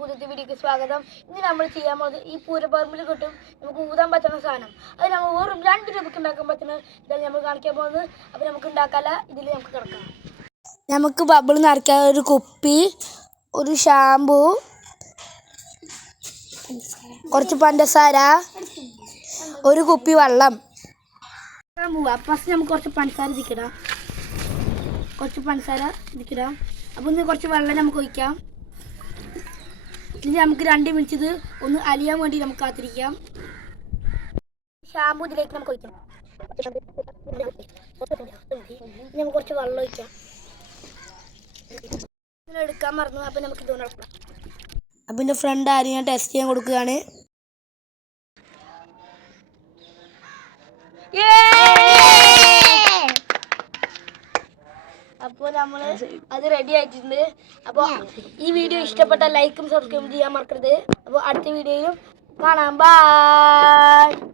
പുതിയ വീഡിയോക്ക് സ്വാഗതം. ഇന്ന് നമ്മൾ ചെയ്യാൻ പോകുന്നത് ഈ പൂരപ്പറമ്പിൽ കിട്ടും നമുക്ക് ഊതാൻ പറ്റുന്ന സാധനം. അത് നമ്മൾ വെറും 2 രൂപയ്ക്ക് ഉണ്ടാക്കാൻ പറ്റുന്ന ഇതാണ് നമ്മൾ കാണിക്കാൻ പോകുന്നത്. അപ്പോൾ നമുക്ക് ഉണ്ടാക്കാല്ല, ഇതിൽ നമുക്ക് കിടക്കാം. നമുക്ക് ബബിൾ നിറയ്ക്കാൻ ഒരു കുപ്പി, ഒരു ഷാമ്പു, കുറച്ച് പഞ്ചസാര, ഒരു കുപ്പി വെള്ളം. ഫസ്റ്റ് നമുക്ക് കുറച്ച് പഞ്ചസാര ഇതിക്കിടാം. അപ്പോൾ ഇന്ന് കുറച്ച് വെള്ളം നമുക്ക് ഒഴിക്കാം. ഇനി നമുക്ക് 2 മിനിറ്റ് ഇത് ഒന്ന് അലിയാൻ വേണ്ടി നമുക്ക് കാത്തിരിക്കാം. ഷാമ്പു ഇതിലേക്ക് നമുക്ക് ഒഴിക്കാം. ഇനി നമുക്ക് കുറച്ച് വെള്ളം ഒഴിക്കാം. എടുക്കാൻ മറന്നു. അപ്പം നമുക്ക് ഇതുകൊണ്ട് നടക്കാം. അപ്പം എൻ്റെ ഫ്രണ്ട് ആരും ഞാൻ ടെസ്റ്റ് ചെയ്യാൻ കൊടുക്കുകയാണ്. അപ്പോൾ നമ്മൾ അത് റെഡി ആയിട്ടുണ്ട്. അപ്പോൾ ഈ വീഡിയോ ഇഷ്ടപ്പെട്ടാൽ ലൈക്കും സബ്സ്ക്രൈബും ചെയ്യാൻ മറക്കരുത്. അപ്പോൾ അടുത്ത വീഡിയോയിലും കാണാം. ബൈ.